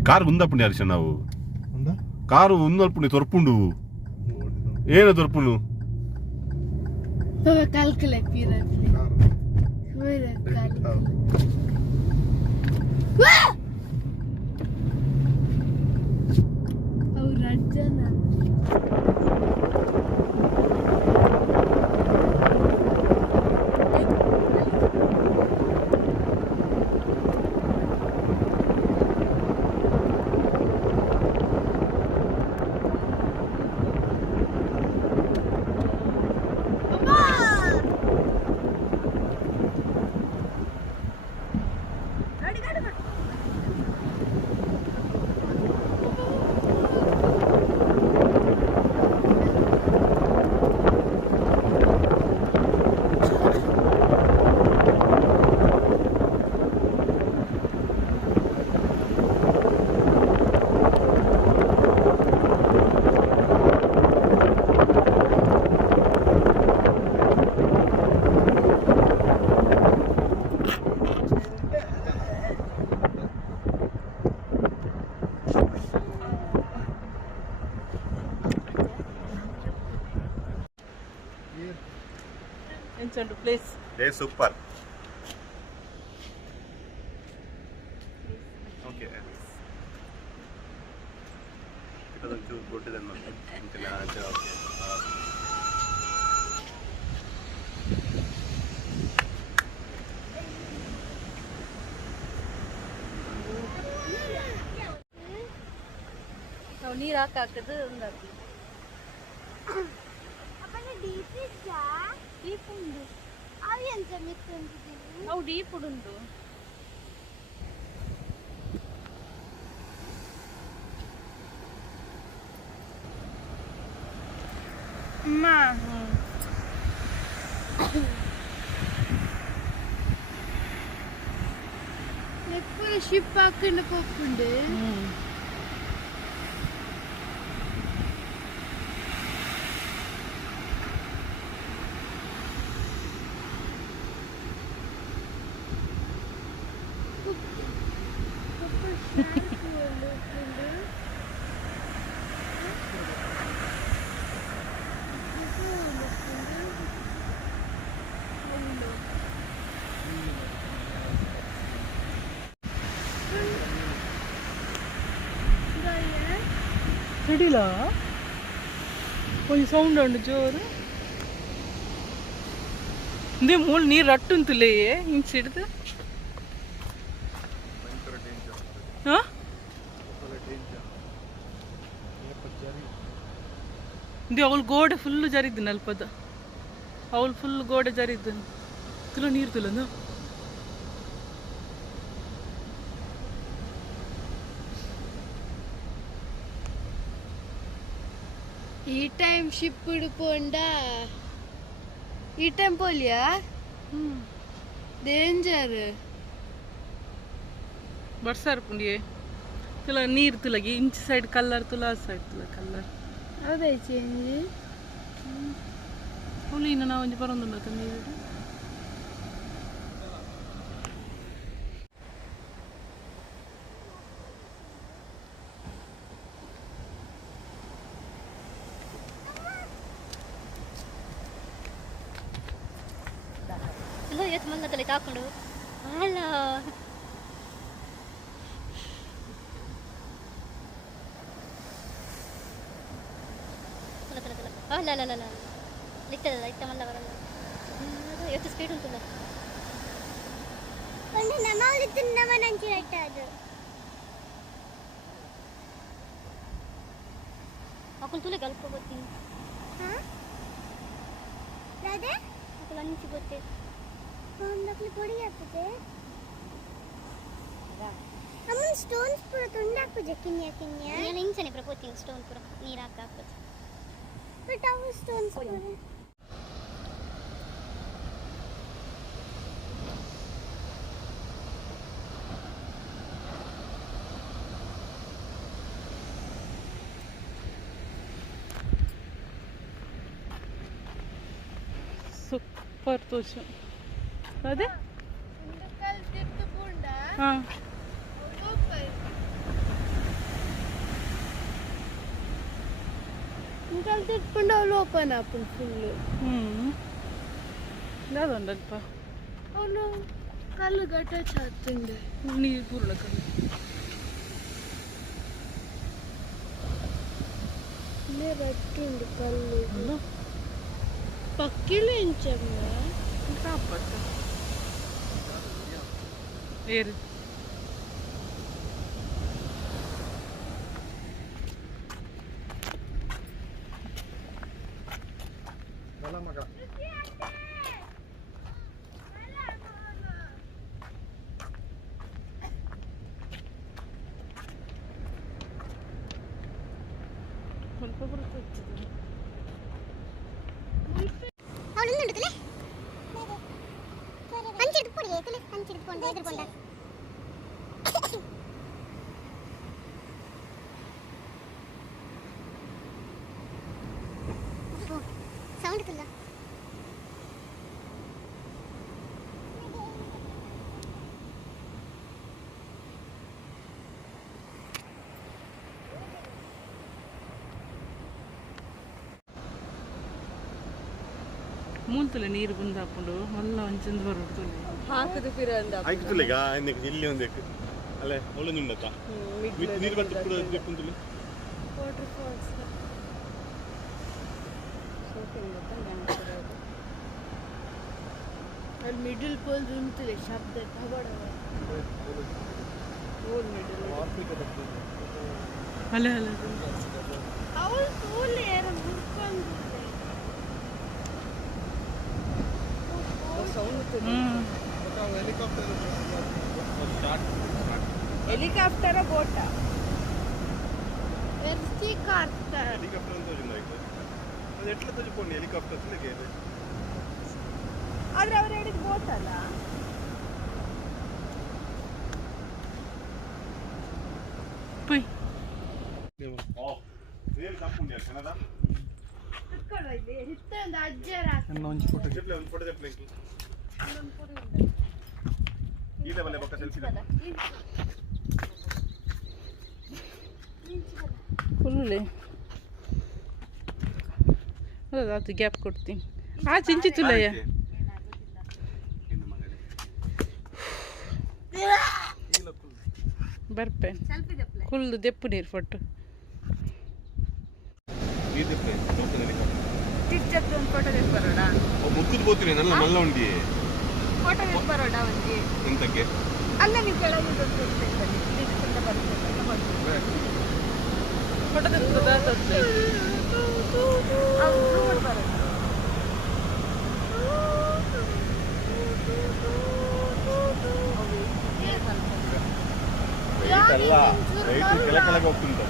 Car ఉందప్పుడు Harsha ನಾವು car ఉందప్పుడు తొర్పుండు ఏన తొర్పును calcule pira Rajana enjoy place. They super. Okay. Because I'm too good to them. Okay. ನಾವು ನೀರು ಹಾಕಾಕದು ಒಂದಾಗಿ deep ಉಂಡು ಅವು ಎಂತ ಮಿತ್ತುಂಟು ಅವು ಡೀಪ್ ಉಂಡು ಅಮ್ಮ ಎಪ್ಪುರ ಶಿಪ್ ಹಾಕೊಂಡು ಹೋಗ್ಕೊಂಡು ಅಡಿಲ್ಲ ಒಂದು ಸೌಂಡ್ ಉಂಡು ಜೋರು ಇಂದೇ ಮೂಲ ನೀರು ರಟ್ಟುಂತುಲೇ ಹಿಂಗೆ ಸಿಡ್ದು ಹಾಂ ಇಂದೇ ಅವಳು ಗೋಡೆ ಫುಲ್ಲು ಜರಿದ್ದು ನಲ್ಪದ ಅವಳು ಫುಲ್ ಗೋಡೆ ಜರಿದ್ದು ತುಲ ನೀರು ತುಲಂದು ಈ ಟೈಮ್ ಶಿಪ್ ಹಿಡ್ಕೊಂಡ ಈ ಟೈಮ್ ಪೋಲಿಯಾ ಡೇಂಜರ್ ಬರ್ಸಾರ ಪುಂಡಿಯೇ ತುಲ ನೀರು ತುಲಗಿ ಇಂಚ್ ಸೈಡ್ ಕಲ್ಲರ್ ತುಲ ಸೈಡ್ ತುಲ ಕಲ್ಲರ್ ಅದೇ ಚೇಂಜ್ ಅವಳು ಇನ್ನು ನಾವು ಒಂಜಿ ಬರೋದು ನೀರು ಎಷ್ಟು ಮಂದಿ ತಲೆ ತಾಕೊಂಡು ಅಲ್ಲ ಅಲ್ಲ ಅಲ್ಲ ಅಲ್ಲ ಲಿಕ್ತದಲ್ಲ ಇತ್ತ ಮಲ್ಲ ಬರಲ್ಲ ಎಷ್ಟು ಸ್ಪೀಡ್ ಉಂಟಲ್ಲ ಒಂದು ನಮ್ಮವಳಿತ್ತು ನಮ್ಮ ನಂಚಿ ರೈಟ್ ಅದು ಅಕ್ಕಳು ತುಲೆ ಗಲ್ಪ ಗೊತ್ತೀನಿ ಹಾಂ ರಾಧೆ ಅಕ್ಕಳು ಅಂಚಿ ಗೊತ್ತೇ ನಕಲಿ ಪೊಡಿ ಹಾಕುತ್ತೆ ಅಮ್ಮನ ಸ್ಟೋನ್ಸ್ ಪೂರ ತುಂಡಾಕುಜೆ ಕಿನ್ಯ ಕಿನ್ಯ ನಾನು ಇಂಚನೆ ಪ್ರಪೋತಿಂಗ್ ಸ್ಟೋನ್ ಪೂರ ನೀರು ಹಾಕಾಕುತ್ತೆ ಬಟ್ ಅವು ಸ್ಟೋನ್ಸ್ ಪೂರ ಸೂಪರ್ ತೋಚ ಅದೇ ಹಾಂ ಕಲ್ ತಿಟ್ಕೊಂಡು ಅವಳು ಓಪನ್ ಆಪನ್ ಫುಲ್ಲು ಯಾವ್ದೊಂದಲ್ಪ ಅವನು ಕಲ್ಲು ಗಟ್ಟ ಚಾತುಂಡೆ ನೀರು ಪೂರ್ಣ ಕಲ್ಲು ಇಲ್ಲೇ ರಟ್ಟುಂಡು ಕಲ್ಲು ಪಕ್ಕಿಲು ಇಂಚಮ್ಮ ಕಾಪಟ್ಟ ಏರು ಸ್ವಲ್ಪ ಬರ್ತದೆ ಅವಳು ಅಂಚಿಡ್ಪೊಡಿ ಅಂಚಿಡ್ಕೊಂಡು ಎದುರ್ಕೊಂಡ ಸೌಂಡ್ ಇಲ್ಲ ಮೂಲ್ತಲೆ ನೀರು ಬಂದು ಹಾಕೊಂಡು ಮಲ್ಲ ಒಂಚಂದು ಬರೋದು ಹಾಕದು ಪಿರ ಅಂದ ಆಯ್ತುಲೆ ಈಗ ಇಲ್ಲಿ ಒಂದು ಅಲ್ಲೇ ಒಳ್ಳೆ ನಿಂಡತ್ತ ನೀರು ಬಂತು ಕೂಡ ಕುಂತಲಿ ವಾಟರ್ ಫಾಲ್ಸ್ ಅಲ್ಲಿ ಮಿಡಲ್ ಪೋಲ್ ಉಂಟುಲೆ ಶಬ್ದ ಅಲ್ಲ ಅಲ್ಲ ಅವಳು ತೋಲ್ ಯಾರು ಮುರ್ಕೊಂಡು ಹೆಲಿಕಾಪ್ಟರ ಬೋಟ ಎರ್ಸಿ ಕಾರ್ತಾ ಹೆಲಿಕಾಪ್ಟರ್ ಅಂತ ಹೋಗಿದ್ದು ಅದು ಎಟ್ಲ ತಜ್ಕೊಂಡು ಹೆಲಿಕಾಪ್ಟರ್ ತಿನ್ನಗೆ ಆದ್ರೆ ಅವ್ರು ಹೇಳಿದ ಬೋಟ್ ಅಲ್ಲ ಪುಯ್ ರೇಲ್ ತಪ್ಪುಂಡಿ ಕನ್ನಡ ಇಲ್ಲಿ ಹಿತ್ತೊಂದು ಅಜ್ಜರ ಒಂದು ಫೋಟೋ ಜೆಪ್ಲೆ ಒಂದು ಫೋಟೋ ಜೆಪ್ಲೆ ಈಟ ಬಲ್ಲೆ ಪಕ್ಕ ಸೆಲ್ಫಿ ಫುಲ್ಲೇ ಅದು ಗ್ಯಾಪ್ ಕೊಡ್ತೀನಿ ಆ ಚಿಂಚಿತುಲಯ್ಯ ಬರ್ಪೆ ಫುಲ್ ದೆಪ್ಪು ನೀರು ಫೋಟೋ ಟಿಚ್ಚತ್ತು ಒಂದು ಫೋಟೋ ತೆಗೆದು ಬರೋಣ ಮುತ್ತುದು ಬೋತೀನಿ ನನ್ನ ಮಲ್ಲ ಉಂಡಿ ಫೋಟೋ ತೆಗೆದು ಬರೋಣ ಒಂಜಿ ಎಂತಕ್ಕೆ ಅಲ್ಲ ನೀವು ಕೆಳಗೆ ಫೋಟೋ ತೆಗೆದು ಅಲ್ಲ ರೈಟ್ ಕೆಳಗೆ ಹೋಗ್ತಿಂತ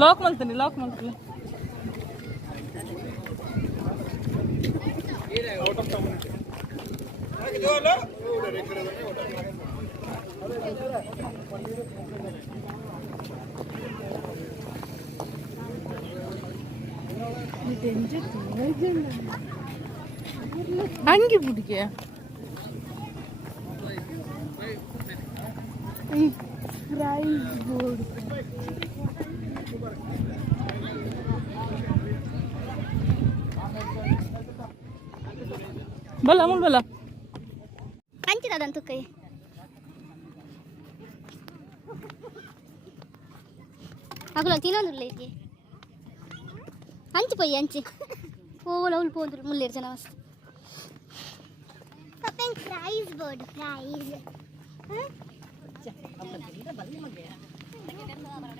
ಲಾಕ್ ಮಾಡ್ತೀನಿ ಹಂಗೆ ಬಿಡಿಗೆ ಪ್ರೈಸ್ ಬೋರ್ಡ್ ಬಲ್ಲ ಅಮೂಲ್ ಬಲ್ಲ ಹಂಚಿದಂತು ಕೈ ಅಗುಲ ತಿನ್ನೋದಿಲ್ಲ ಇದಕ್ಕೆ ಹಂಚಿ ಪೊಯ್ಯಿ ಹಂಚಿ ಓಲ ಅವಳು ಪೋಂದ್ರು ಮುಲ್ಲೇರು ಜನ ಮಸ್ತ್ ಪ್ರೈಸ್ ಬೋರ್ಡ್ ಪ್ರೈಸ್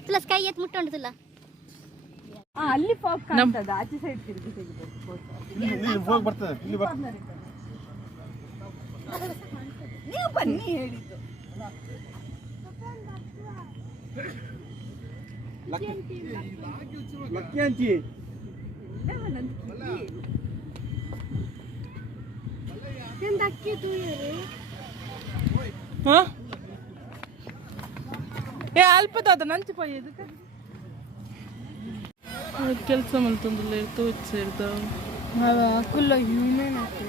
ತುಲ ಸ್ಕೈ ಎತ್ ಮುಟ್ಟುಂಟು ತುಲ ಅಲ್ಲಿ ಫಾಗ್ ಕಾಣ್ತದ ಆಚೆ ಸೈಡ್ ತಿರುಗಿ ಇಲ್ಲಿ ಹೋಗಿ ಬರ್ತದೆ ಇಲ್ಲಿ ಬರ್ತದೆ ನೀವು ಬನ್ನಿ ಹೇಳಿದ್ದು. ಲಕ್ಕಿ ಅಂಚಿ ಎಂತ ಅಕ್ಕಿ ತೂಯರು ಹಾ ಏ ಅಲ್ಪದ ನಂಚು ಪೈ ಇದಕ್ಕೆ ಕೆಲಸ ಮಲ್ತಂದಿಲ್ಲ ತೋಚ್ ಸೇರ್ತಾವ ಕುಲ್ಲ ಹ್ಯೂಮನ್ ಆಯ್ತು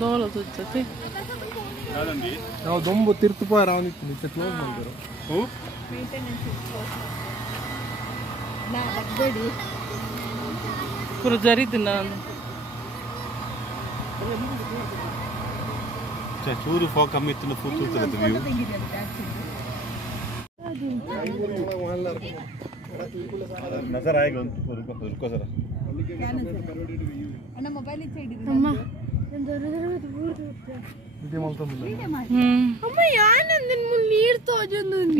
ದೋಲ ತೋಚತಿ ನಾವು ದೊಂಬು ತಿರ್ತುಪಾರ ಅವನಿತ್ತು ನಿತ್ಯ ಕ್ಲೋಸ್ ಮಾಡಿದ್ರು ಪೂರ ಜರಿದು ನಾನು ಚೂರು ಫಾಗ್ ಕಮ್ಮಿ ಇತ್ತು ಫುಲ್ ತೂರ್ತದೆ ವ್ಯೂ ನಜರ್ ಆಯ್ತು रुको जरा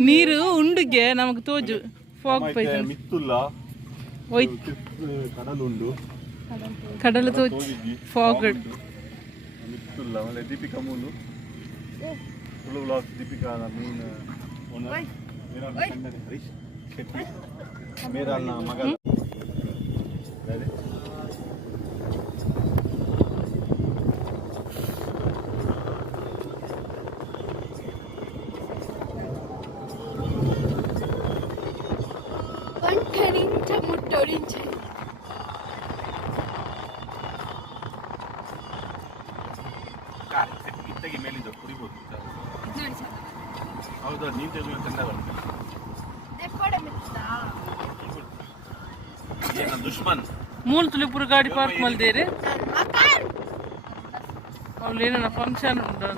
ನೀರು ಉಂಡುಗೆ ನಮಗೆ ತೋಜು ಫಾಗ್ ಪೈತ ಮಿತ್ತುಲ್ಲ ಕಡಲುಂಡು ಕಡಲ ತೋಜು ಫಾಗ್ ಮಿತ್ತುಲ್ಲ ಆಮೇಲೆ ದೀಪಿಕಾ ಮೂಲು ತುಳು ವ್ಲಾಗ್ ದೀಪಿಕಾ ಮೀನ್ ಓನರ್ ಹರೀಶ್ ಶೆಟ್ಟಿ ಮೇರಲ್ನ ಮಗ ಇತ್ತಾಗಿ ಮೇಲಿಂದ ಕುಡಿಬೋದು ಹೌದಾ ನೀನು ತೆಗೆದು ಚಂದ ಬರುತ್ತೆ ದುಶ್ಮನ್ ಮೂಲ್ ತುಳಿಪುರ ಗಾಡಿ ಪಾರ್ಕ್ ಮಲ್ದೇರಿ ಅವ್ಲೇನ ಫಂಕ್ಷನ್ ಉಂಟು